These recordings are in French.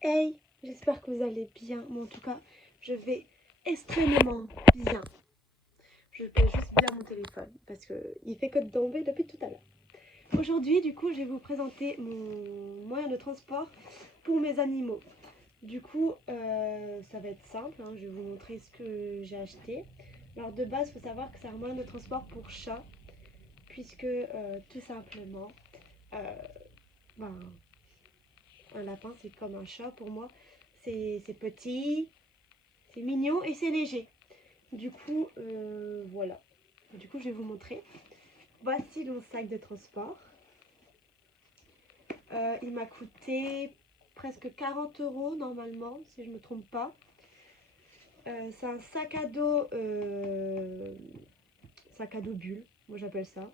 Hey, j'espère que vous allez bien. Moi, en tout cas, je vais extrêmement bien. Je paie juste bien mon téléphone parce qu'il fait que de tomber depuis tout à l'heure. Aujourd'hui, du coup, je vais vous présenter mon moyen de transport pour mes animaux. Du coup, ça va être simple, hein. Je vais vous montrer ce que j'ai acheté. Alors, de base, il faut savoir que c'est un moyen de transport pour chat, puisque tout simplement, euh, ben, un lapin, c'est comme un chat pour moi. C'est petit, c'est mignon et c'est léger. Du coup, voilà. Du coup, je vais vous montrer. Voici mon sac de transport. Il m'a coûté presque 40 € normalement, si je ne me trompe pas. C'est un sac à dos bulle, moi j'appelle ça.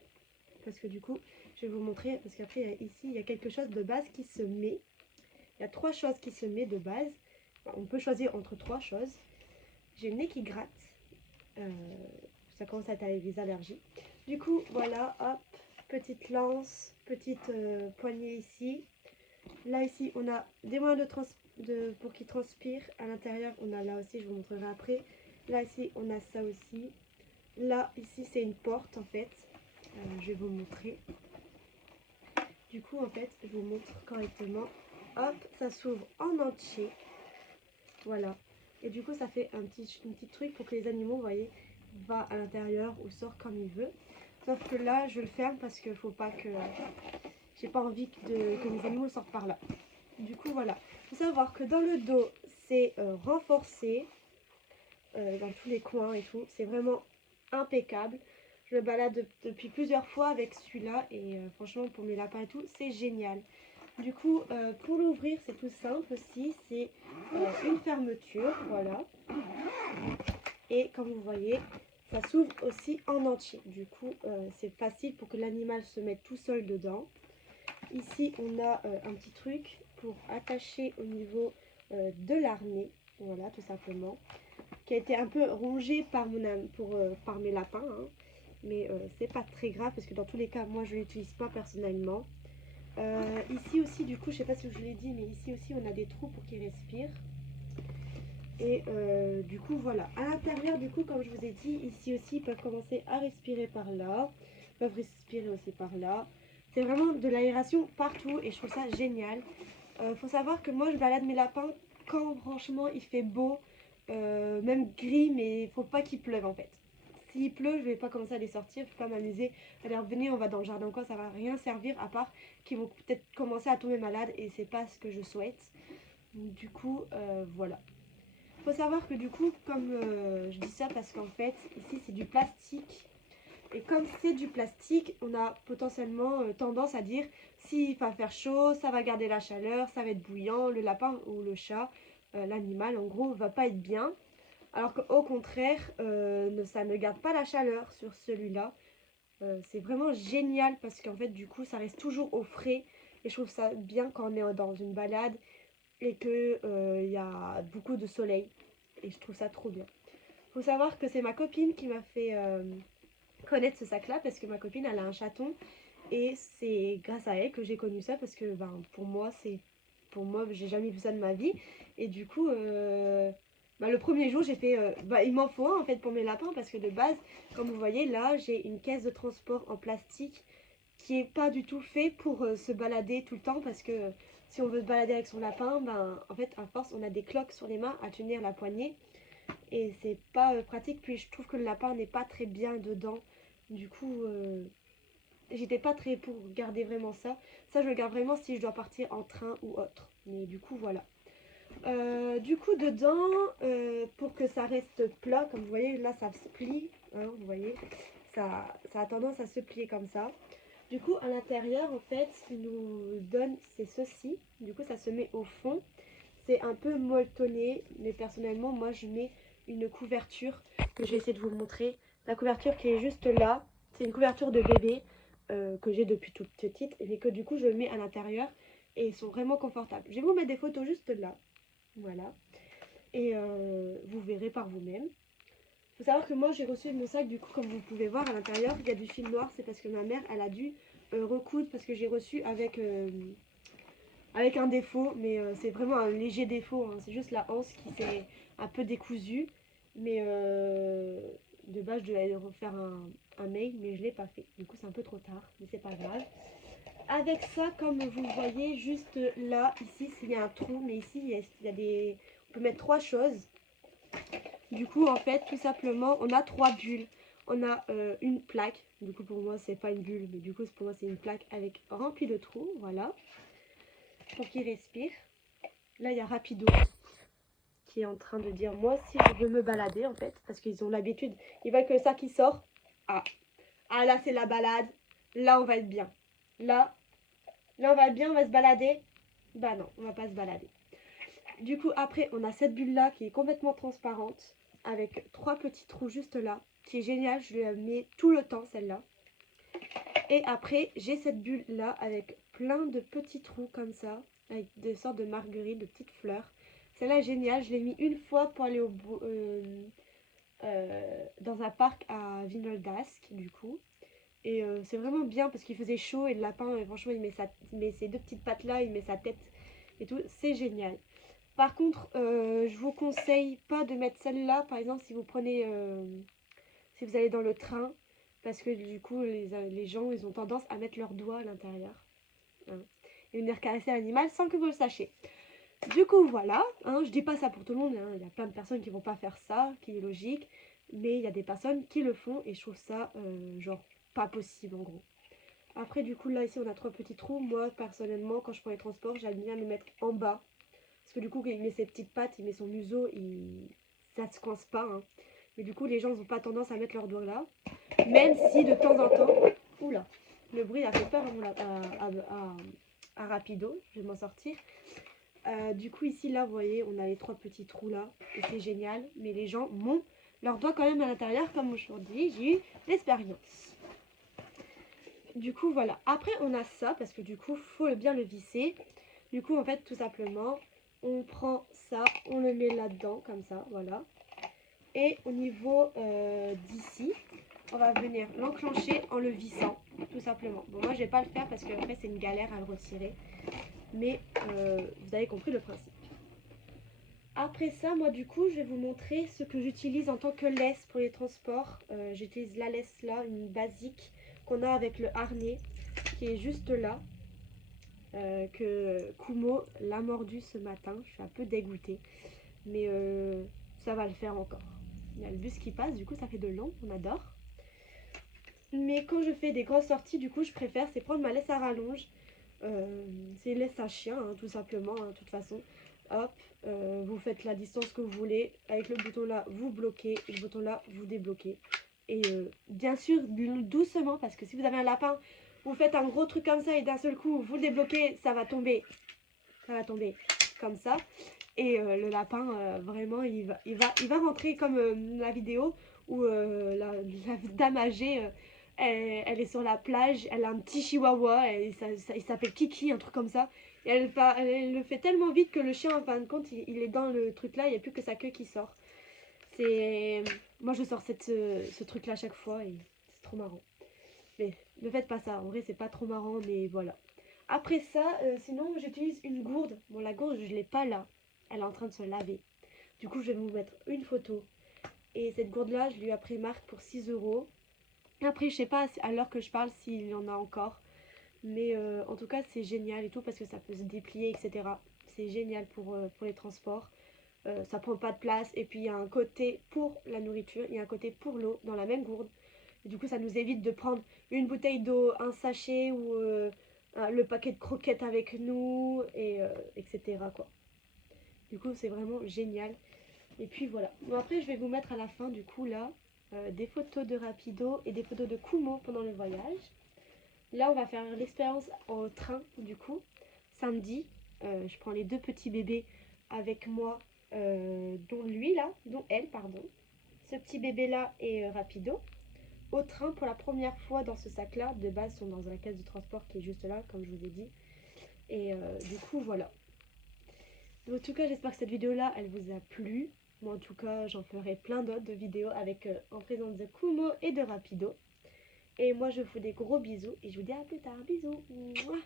Parce que du coup, je vais vous montrer, parce qu'après ici, il y a quelque chose de base qui se met. Il y a 3 choses qui se met de base. Enfin, on peut choisir entre 3 choses. J'ai le nez qui gratte. Euh, Ça commence à être avec des allergies. Du coup, voilà, hop, petite lance, petite poignée ici. Là, ici, on a des moyens pour qu'ils transpirent. À l'intérieur, on a là aussi, je vous montrerai après. Là, ici, on a ça aussi. Là, ici, c'est une porte, en fait. Je vais vous montrer. Du coup, en fait, je vous montre correctement. Hop, ça s'ouvre en entier. Voilà. Et du coup, ça fait un petit truc pour que les animaux, vous voyez, va à l'intérieur ou sort comme il veut. Sauf que là, je le ferme parce que faut pas que... J'ai pas envie que mes animaux sortent par là. Du coup, voilà. Il faut savoir que dans le dos, c'est renforcé dans tous les coins et tout. C'est vraiment impeccable. Je me balade depuis plusieurs fois avec celui-là et franchement, pour mes lapins et tout, c'est génial. Du coup, pour l'ouvrir, c'est tout simple aussi. C'est une fermeture, voilà. Et comme vous voyez, ça s'ouvre aussi en entier. Du coup, c'est facile pour que l'animal se mette tout seul dedans. Ici, on a un petit truc pour attacher au niveau de l'arnais. Voilà, tout simplement. Qui a été un peu rongé par, par mes lapins. Hein. Mais c'est pas très grave parce que dans tous les cas, moi, je l'utilise pas personnellement. Ici aussi, du coup, je sais pas si je l'ai dit, mais ici aussi, on a des trous pour qu'ils respirent. Et du coup, voilà. À l'intérieur, du coup, comme je vous ai dit, ici aussi, ils peuvent commencer à respirer par là. Ils peuvent respirer aussi par là. C'est vraiment de l'aération partout et je trouve ça génial. Faut savoir que moi, je balade mes lapins quand franchement il fait beau, même gris, mais il faut pas qu'il pleuve en fait. S'il pleut, je vais pas commencer à les sortir, je vais pas m'amuser à leur venir, on va dans le jardin quoi, ça va rien servir à part qu'ils vont peut-être commencer à tomber malades et c'est pas ce que je souhaite. Du coup, voilà. Faut savoir que du coup, comme je dis ça parce qu'en fait, ici c'est du plastique. Et comme c'est du plastique, on a potentiellement tendance à dire s'il va faire chaud, ça va garder la chaleur, ça va être bouillant, le lapin ou le chat, l'animal en gros, va pas être bien. Alors qu'au contraire, ça ne garde pas la chaleur sur celui-là. C'est vraiment génial parce qu'en fait, du coup, ça reste toujours au frais. Et je trouve ça bien quand on est dans une balade et qu'il y a beaucoup de soleil. Et je trouve ça trop bien. Faut savoir que c'est ma copine qui m'a fait connaître ce sac là parce que ma copine elle a un chaton et c'est grâce à elle que j'ai connu ça parce que ben pour moi j'ai jamais vu ça de ma vie et du coup le premier jour j'ai fait il m'en faut un en fait pour mes lapins parce que de base comme vous voyez là j'ai une caisse de transport en plastique qui est pas du tout fait pour se balader tout le temps parce que si on veut se balader avec son lapin ben en fait à force on a des cloques sur les mains à tenir la poignée et c'est pas pratique. Puis je trouve que le lapin n'est pas très bien dedans. Du coup, j'étais pas très pour garder vraiment ça. Ça, je le garde vraiment si je dois partir en train ou autre. Mais du coup, voilà. Du coup, dedans, pour que ça reste plat, comme vous voyez, là, ça se plie. Hein, vous voyez, ça a tendance à se plier comme ça. Du coup, à l'intérieur, en fait, ce qu'il nous donne, c'est ceci. Du coup, ça se met au fond. C'est un peu molletonné, mais personnellement, moi, je mets une couverture que je vais essayer de vous montrer. La couverture qui est juste là, c'est une couverture de bébé que j'ai depuis toute petite, mais que du coup, je mets à l'intérieur et ils sont vraiment confortables. Je vais vous mettre des photos juste là. Voilà. Et vous verrez par vous-même. Il faut savoir que moi, j'ai reçu mon sac, du coup, comme vous pouvez voir à l'intérieur, il y a du fil noir. C'est parce que ma mère, elle a dû recoudre parce que j'ai reçu avec avec un défaut, mais c'est vraiment un léger défaut, hein. C'est juste la hanse qui s'est un peu décousue, mais de base je devais refaire un mail, mais je l'ai pas fait, du coup c'est un peu trop tard, mais c'est pas grave. Avec ça, comme vous le voyez, juste là, ici, il y a un trou, mais ici, il y a des... On peut mettre 3 choses. Du coup, en fait, tout simplement, on a 3 bulles. On a une plaque. Du coup, pour moi, c'est pas une bulle, mais du coup, pour moi, c'est une plaque avec remplie de trous. Voilà. Pour qu'il respire. Là, il y a Rapido qui est en train de dire, moi, si je veux me balader, en fait, parce qu'ils ont l'habitude, ils voient que ça qui sort. Ah, ah là, c'est la balade. Là, on va être bien. Là, on va être bien, on va se balader. Bah non, on va pas se balader. Du coup, après, on a cette bulle-là qui est complètement transparente, avec 3 petits trous juste là, qui est génial. Je la mets tout le temps, celle-là. Et après, j'ai cette bulle-là avec plein de petits trous comme ça, avec des sortes de marguerites, de petites fleurs. Celle-là est géniale. Je l'ai mis une fois pour aller dans un parc à Vinoldask, du coup. Et c'est vraiment bien parce qu'il faisait chaud et le lapin, franchement, il met ses 2 petites pattes là, il met sa tête et tout. C'est génial. Par contre, je vous conseille pas de mettre celle-là, par exemple, si vous prenez, si vous allez dans le train, parce que du coup, les gens, ils ont tendance à mettre leurs doigts à l'intérieur, hein, et venir caresser l'animal sans que vous le sachiez. Du coup, voilà, hein, je dis pas ça pour tout le monde, hein, il y a plein de personnes qui vont pas faire ça, qui est logique, mais il y a des personnes qui le font, et je trouve ça, genre, pas possible, en gros. Après, du coup, là, ici, on a 3 petits trous. Moi, personnellement, quand je prends les transports, j'aime bien le mettre en bas. Parce que du coup, quand il met ses petites pattes, il met son museau, ça se coince pas, hein. Mais du coup, les gens n'ont pas tendance à mettre leurs doigts là. Même si de temps en temps... Oula, le bruit a fait peur à Rapido. Je vais m'en sortir. Du coup, ici, là, vous voyez, on a les 3 petits trous là. Et c'est génial. Mais les gens m'ont leurs doigts quand même à l'intérieur. Comme aujourd'hui, j'ai eu l'expérience. Du coup, voilà. Après, on a ça. Parce que du coup, il faut bien le visser. Du coup, en fait, tout simplement, on prend ça, on le met là-dedans, comme ça, voilà. Et au niveau d'ici, on va venir l'enclencher en le vissant, tout simplement. Bon, moi, je vais pas le faire parce que après c'est une galère à le retirer. Mais vous avez compris le principe. Après ça, moi, du coup, je vais vous montrer ce que j'utilise en tant que laisse pour les transports. J'utilise la laisse là, une basique qu'on a avec le harnais, qui est juste là. Que Kumo l'a mordu ce matin. Je suis un peu dégoûtée. Mais ça va le faire encore. Il y a le bus qui passe, du coup ça fait de long, on adore. Mais quand je fais des grosses sorties, du coup je préfère c'est prendre ma laisse à rallonge. C'est une laisse à chien, hein, tout simplement, hein, de toute façon. Hop, vous faites la distance que vous voulez. Avec le bouton là, vous bloquez. Et le bouton là, vous débloquez. Et bien sûr, doucement, parce que si vous avez un lapin, vous faites un gros truc comme ça et d'un seul coup, vous le débloquez, ça va tomber. Ça va tomber comme ça. Et le lapin, vraiment, il va rentrer comme la vidéo où la dame âgée, elle est sur la plage, elle a un petit chihuahua, il s'appelle Kiki, un truc comme ça. Et elle le fait tellement vite que le chien, en fin de compte, il est dans le truc là, il n'y a plus que sa queue qui sort. Moi, je sors ce truc là à chaque fois et c'est trop marrant. Mais ne faites pas ça, en vrai, c'est pas trop marrant, mais voilà. Après ça, sinon, j'utilise une gourde. Bon, la gourde, je l'ai pas là. Elle est en train de se laver. Du coup, je vais vous mettre une photo. Et cette gourde-là, je lui ai pris marque pour 6 euros. Après, je sais pas à l'heure que je parle s'il y en a encore. Mais en tout cas, c'est génial et tout parce que ça peut se déplier, etc. C'est génial pour les transports. Ça prend pas de place. Et puis, il y a un côté pour la nourriture, il y a un côté pour l'eau dans la même gourde. Et du coup, ça nous évite de prendre une bouteille d'eau, un sachet ou le paquet de croquettes avec nous, et etc. quoi. Du coup, c'est vraiment génial. Et puis voilà. Bon, après, je vais vous mettre à la fin, du coup, là, des photos de Rapido et des photos de Kumo pendant le voyage. Là, on va faire l'expérience en train, du coup. Samedi, je prends les 2 petits bébés avec moi, dont elle, pardon. Ce petit bébé-là est Rapido. Au train pour la première fois dans ce sac-là. De base, ils sont dans la caisse de transport qui est juste là, comme je vous ai dit. Et du coup, voilà. En tout cas, j'espère que cette vidéo-là, elle vous a plu. Moi, en tout cas, j'en ferai plein d'autres de vidéos avec en présence de Kumo et de Rapido. Et moi, je vous fais des gros bisous et je vous dis à plus tard. Bisous. Mouah.